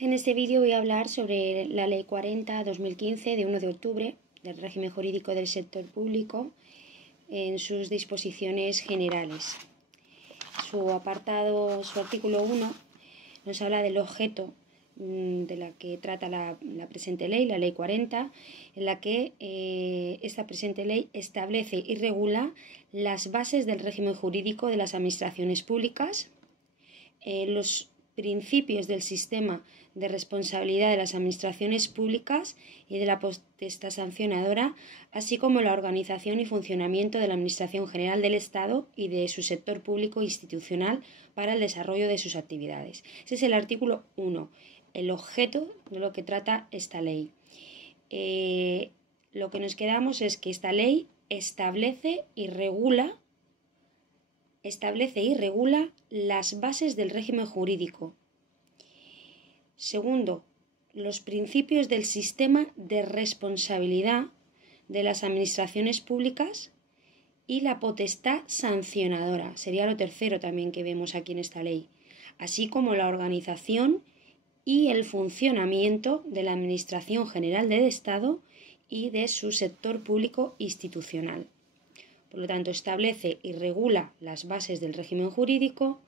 En este vídeo voy a hablar sobre la Ley 40/2015 de 1 de octubre del régimen jurídico del sector público en sus disposiciones generales. Su artículo 1 nos habla del objeto de la que trata la presente ley, la Ley 40, en la que esta presente ley establece y regula las bases del régimen jurídico de las administraciones públicas, los principios del sistema de responsabilidad de las administraciones públicas y de la potestad sancionadora, así como la organización y funcionamiento de la Administración General del Estado y de su sector público institucional para el desarrollo de sus actividades. Ese es el artículo 1, el objeto de lo que trata esta ley. Lo que nos quedamos es que esta ley establece y regula las bases del régimen jurídico. Segundo, los principios del sistema de responsabilidad de las administraciones públicas y la potestad sancionadora. Sería lo tercero también que vemos aquí en esta ley, así como la organización y el funcionamiento de la Administración General del Estado y de su sector público institucional. Por lo tanto, establece y regula las bases del régimen jurídico.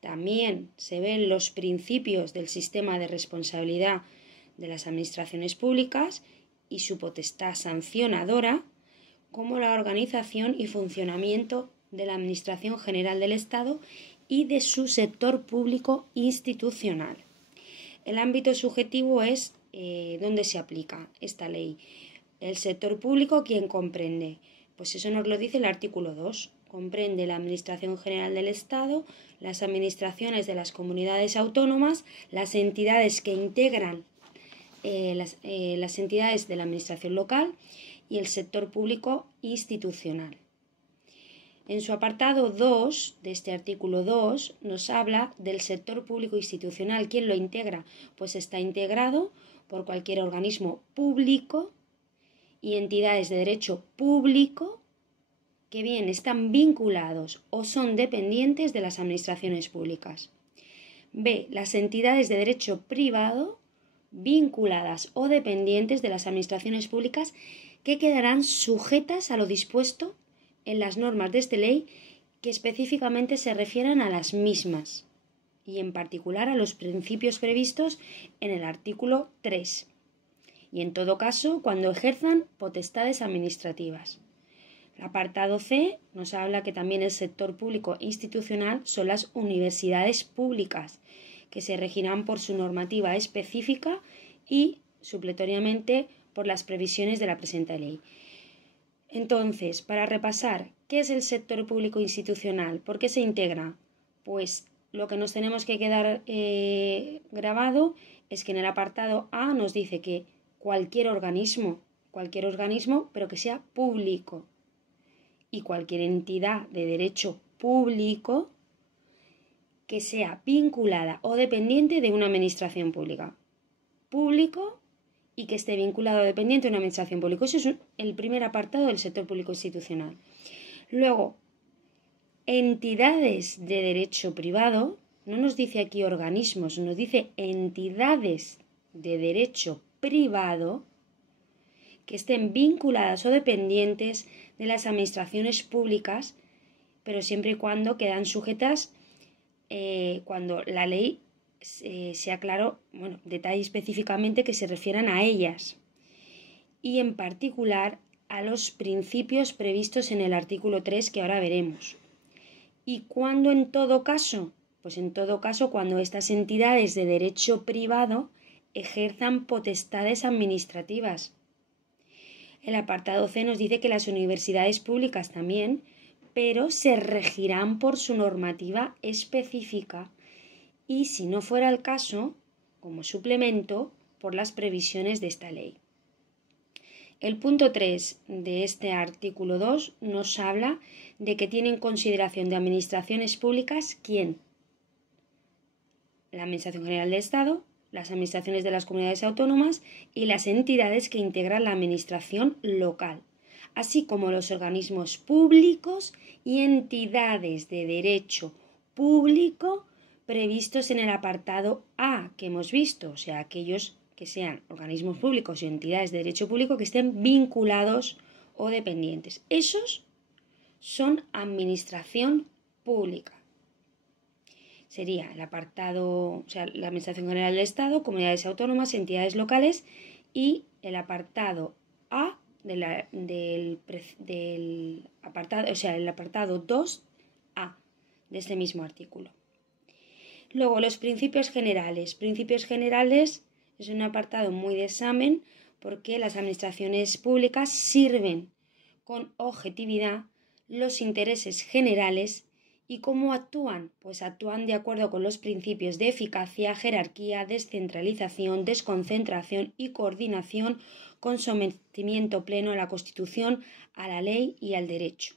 También se ven los principios del sistema de responsabilidad de las administraciones públicas y su potestad sancionadora, como la organización y funcionamiento de la Administración General del Estado y de su sector público institucional. El ámbito subjetivo es donde se aplica esta ley. El sector público, ¿quién comprende? Pues eso nos lo dice el artículo 2. Comprende la Administración General del Estado, las administraciones de las comunidades autónomas, las entidades que integran las entidades de la Administración local y el sector público institucional. En su apartado 2 de este artículo 2 nos habla del sector público institucional. ¿Quién lo integra? Pues está integrado por cualquier organismo público y entidades de derecho público que bien están vinculados o son dependientes de las administraciones públicas. B. Las entidades de derecho privado vinculadas o dependientes de las administraciones públicas que quedarán sujetas a lo dispuesto en las normas de esta ley que específicamente se refieran a las mismas y en particular a los principios previstos en el artículo 3 y en todo caso cuando ejerzan potestades administrativas. El apartado C nos habla que también el sector público institucional son las universidades públicas, que se regirán por su normativa específica y, supletoriamente, por las previsiones de la presente ley. Entonces, para repasar, ¿qué es el sector público institucional? ¿Por qué se integra? Pues lo que nos tenemos que quedar grabado es que en el apartado A nos dice que cualquier organismo, pero que sea público, y cualquier entidad de derecho público que sea vinculada o dependiente de una administración pública. Público y que esté vinculado o dependiente de una administración pública. Eso es el primer apartado del sector público institucional. Luego, entidades de derecho privado, no nos dice aquí organismos, nos dice entidades de derecho privado que estén vinculadas o dependientes de las administraciones públicas, pero siempre y cuando quedan sujetas cuando la ley sea claro, detalle específicamente que se refieran a ellas y en particular a los principios previstos en el artículo 3 que ahora veremos. ¿Y cuándo en todo caso? Pues en todo caso cuando estas entidades de derecho privado ejerzan potestades administrativas. El apartado C nos dice que las universidades públicas también, pero se regirán por su normativa específica y, si no fuera el caso, como suplemento, por las previsiones de esta ley. El punto 3 de este artículo 2 nos habla de que tiene en consideración de administraciones públicas ¿quién? La Administración General del Estado, las administraciones de las comunidades autónomas y las entidades que integran la administración local, así como los organismos públicos y entidades de derecho público previstos en el apartado A que hemos visto, o sea, aquellos que sean organismos públicos y entidades de derecho público que estén vinculados o dependientes. Esos son administración pública. Sería el apartado, o sea, la Administración General del Estado, comunidades autónomas, entidades locales, y el apartado A del apartado, o sea, el apartado 2A de este mismo artículo. Luego, los principios generales. Principios generales es un apartado muy de examen porque las administraciones públicas sirven con objetividad los intereses generales. ¿Y cómo actúan? Pues actúan de acuerdo con los principios de eficacia, jerarquía, descentralización, desconcentración y coordinación, con sometimiento pleno a la Constitución, a la ley y al derecho.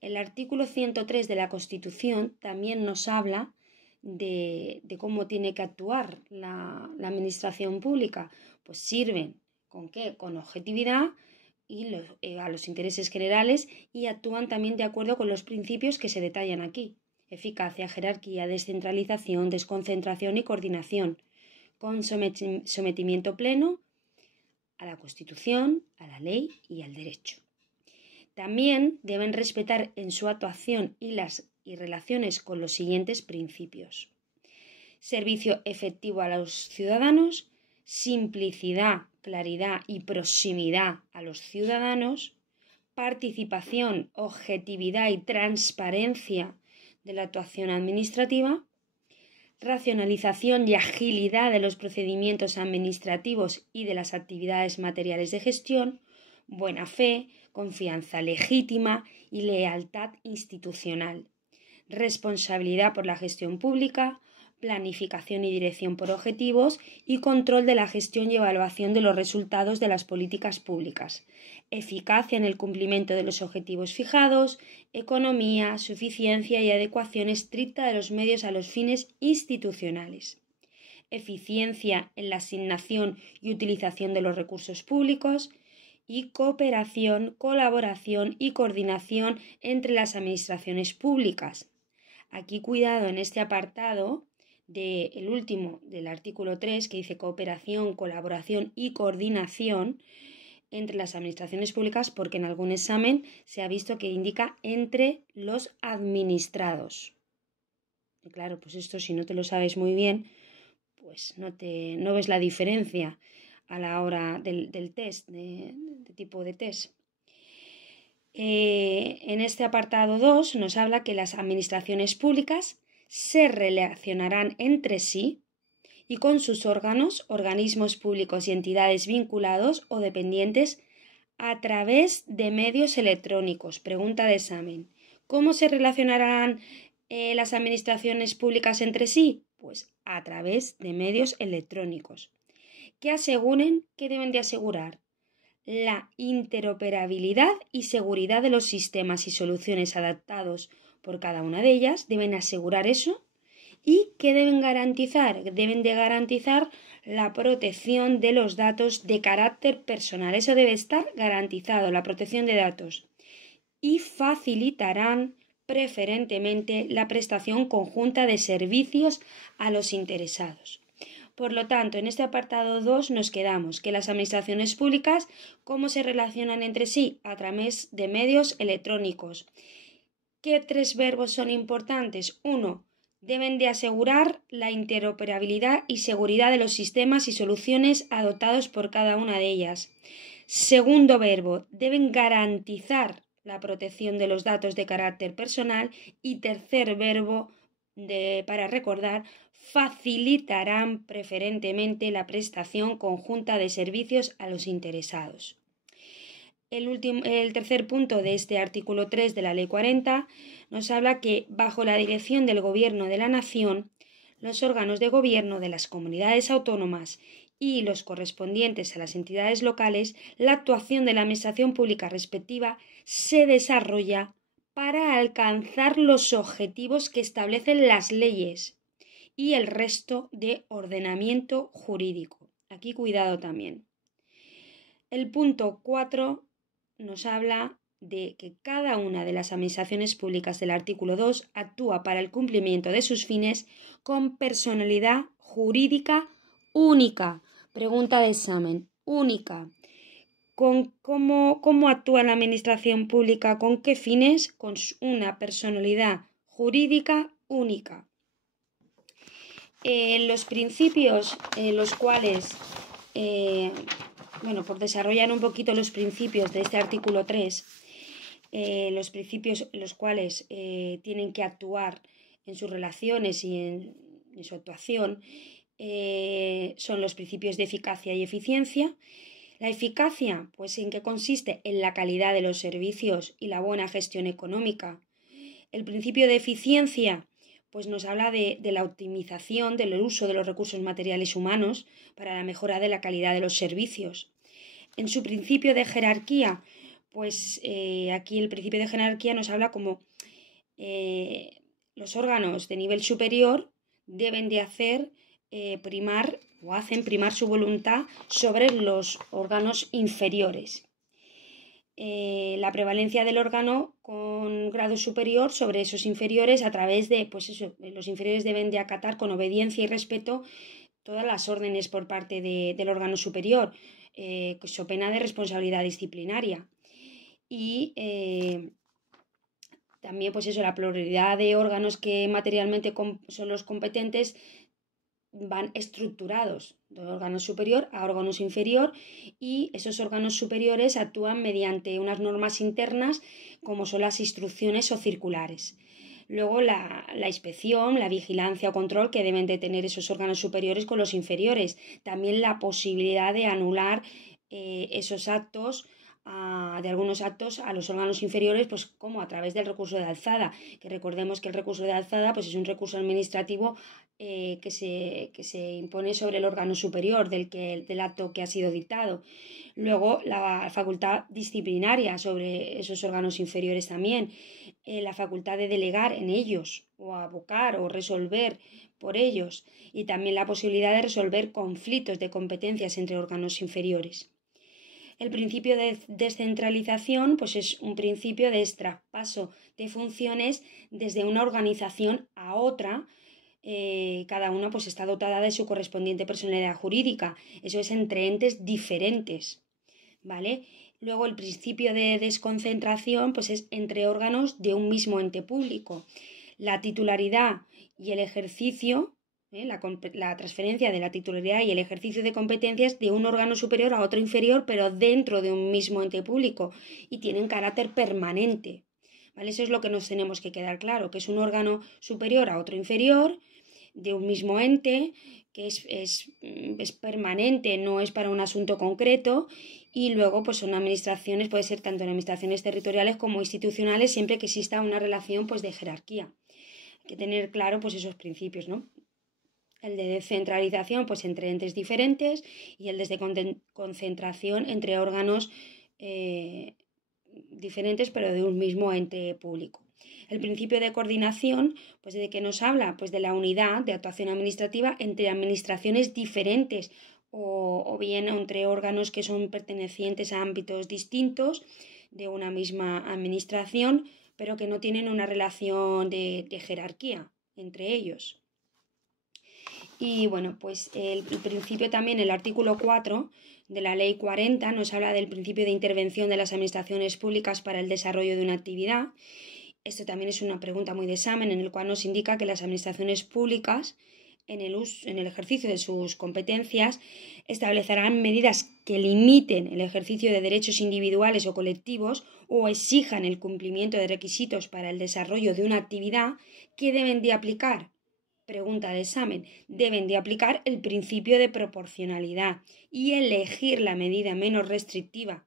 El artículo 103 de la Constitución también nos habla de cómo tiene que actuar la administración pública. Pues sirven ¿con qué? Con objetividad y a los intereses generales, y actúan también de acuerdo con los principios que se detallan aquí: eficacia, jerarquía, descentralización, desconcentración y coordinación, con sometimiento pleno a la Constitución, a la ley y al derecho. También deben respetar en su actuación y relaciones con los siguientes principios: servicio efectivo a los ciudadanos, simplicidad, claridad y proximidad a los ciudadanos, participación, objetividad y transparencia de la actuación administrativa, racionalización y agilidad de los procedimientos administrativos y de las actividades materiales de gestión, buena fe, confianza legítima y lealtad institucional, responsabilidad por la gestión pública, planificación y dirección por objetivos y control de la gestión y evaluación de los resultados de las políticas públicas, eficacia en el cumplimiento de los objetivos fijados, economía, suficiencia y adecuación estricta de los medios a los fines institucionales, eficiencia en la asignación y utilización de los recursos públicos, y cooperación, colaboración y coordinación entre las administraciones públicas. Aquí cuidado en este apartado del último del artículo 3, que dice cooperación, colaboración y coordinación entre las administraciones públicas, porque en algún examen se ha visto que indica entre los administrados. Y claro, pues esto, si no te lo sabes muy bien, pues no ves la diferencia a la hora del test, de tipo de test. En este apartado 2 nos habla que las administraciones públicas se relacionarán entre sí y con sus órganos, organismos públicos y entidades vinculados o dependientes a través de medios electrónicos. Pregunta de examen: ¿cómo se relacionarán las administraciones públicas entre sí? Pues a través de medios electrónicos que aseguren, que deben de asegurar la interoperabilidad y seguridad de los sistemas y soluciones adaptados por cada una de ellas. Deben asegurar eso. ¿Y qué deben garantizar? Deben de garantizar la protección de los datos de carácter personal. Eso debe estar garantizado, la protección de datos. Y facilitarán preferentemente la prestación conjunta de servicios a los interesados. Por lo tanto, en este apartado 2 nos quedamos que las administraciones públicas, ¿cómo se relacionan entre sí? A través de medios electrónicos. ¿Qué 3 verbos son importantes? 1. Deben de asegurar la interoperabilidad y seguridad de los sistemas y soluciones adoptados por cada una de ellas. Segundo verbo, deben garantizar la protección de los datos de carácter personal. Y tercer verbo, para recordar, facilitarán preferentemente la prestación conjunta de servicios a los interesados. El tercer punto de este artículo 3 de la Ley 40 nos habla que, bajo la dirección del Gobierno de la Nación, los órganos de gobierno de las comunidades autónomas y los correspondientes a las entidades locales, la actuación de la administración pública respectiva se desarrolla para alcanzar los objetivos que establecen las leyes y el resto de ordenamiento jurídico. Aquí cuidado también. El punto 4 nos habla de que cada una de las administraciones públicas del artículo 2 actúa para el cumplimiento de sus fines con personalidad jurídica única. Pregunta de examen, única. ¿Cómo actúa la administración pública? ¿Con qué fines? Con una personalidad jurídica única. Los principios los cuales, por desarrollar un poquito los principios de este artículo 3, los principios los cuales tienen que actuar en sus relaciones y en su actuación son los principios de eficacia y eficiencia. La eficacia, pues ¿en qué consiste? En la calidad de los servicios y la buena gestión económica. El principio de eficiencia, pues nos habla de la optimización del uso de los recursos materiales humanos para la mejora de la calidad de los servicios. En su principio de jerarquía, pues aquí el principio de jerarquía nos habla como los órganos de nivel superior deben de hacen primar su voluntad sobre los órganos inferiores. La prevalencia del órgano con grado superior sobre esos inferiores a través de, los inferiores deben de acatar con obediencia y respeto todas las órdenes por parte del órgano superior, so pena de responsabilidad disciplinaria. Y también, la pluralidad de órganos que materialmente son los competentes van estructurados de órgano superior a órganos inferior, y esos órganos superiores actúan mediante unas normas internas como son las instrucciones o circulares. Luego la inspección, la vigilancia o control que deben de tener esos órganos superiores con los inferiores. También la posibilidad de anular esos actos de algunos actos a los órganos inferiores, pues como a través del recurso de alzada, que recordemos que el recurso de alzada pues es un recurso administrativo que se impone sobre el órgano superior del acto que ha sido dictado. Luego la facultad disciplinaria sobre esos órganos inferiores también, la facultad de delegar en ellos o abocar o resolver por ellos, y también la posibilidad de resolver conflictos de competencias entre órganos inferiores. El principio de descentralización pues es un principio de traspaso de funciones desde una organización a otra. Cada una pues está dotada de su correspondiente personalidad jurídica. Eso es entre entes diferentes, ¿vale? Luego el principio de desconcentración pues es entre órganos de un mismo ente público. La titularidad y el ejercicio, la transferencia de la titularidad y el ejercicio de competencias de un órgano superior a otro inferior, pero dentro de un mismo ente público, y tienen carácter permanente, ¿vale? Eso es lo que nos tenemos que quedar claro, que es un órgano superior a otro inferior de un mismo ente, que es permanente, no es para un asunto concreto, y luego pues son administraciones, puede ser tanto en administraciones territoriales como institucionales, siempre que exista una relación pues de jerarquía. Hay que tener claro pues esos principios, ¿no? El de descentralización pues entre entes diferentes, y el de concentración entre órganos diferentes pero de un mismo ente público. El principio de coordinación, pues de qué nos habla, pues de la unidad de actuación administrativa entre administraciones diferentes o bien entre órganos que son pertenecientes a ámbitos distintos de una misma administración, pero que no tienen una relación de jerarquía entre ellos. Y bueno, pues el principio también, el artículo 4 de la Ley 40 nos habla del principio de intervención de las administraciones públicas para el desarrollo de una actividad. Esto también es una pregunta muy de examen, en el cual nos indica que las administraciones públicas, en el ejercicio de sus competencias, establecerán medidas que limiten el ejercicio de derechos individuales o colectivos o exijan el cumplimiento de requisitos para el desarrollo de una actividad que deben de aplicar. Pregunta de examen, deben de aplicar el principio de proporcionalidad y elegir la medida menos restrictiva,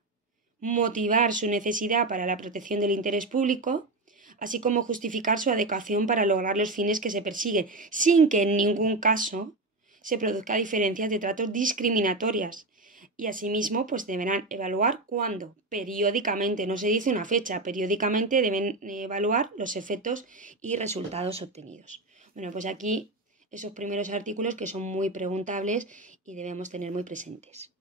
motivar su necesidad para la protección del interés público, así como justificar su adecuación para lograr los fines que se persiguen, sin que en ningún caso se produzca diferencias de tratos discriminatorias. Y asimismo, pues deberán evaluar cuándo, periódicamente, no se dice una fecha, periódicamente deben evaluar los efectos y resultados obtenidos. Bueno, pues aquí esos primeros artículos que son muy preguntables y debemos tener muy presentes.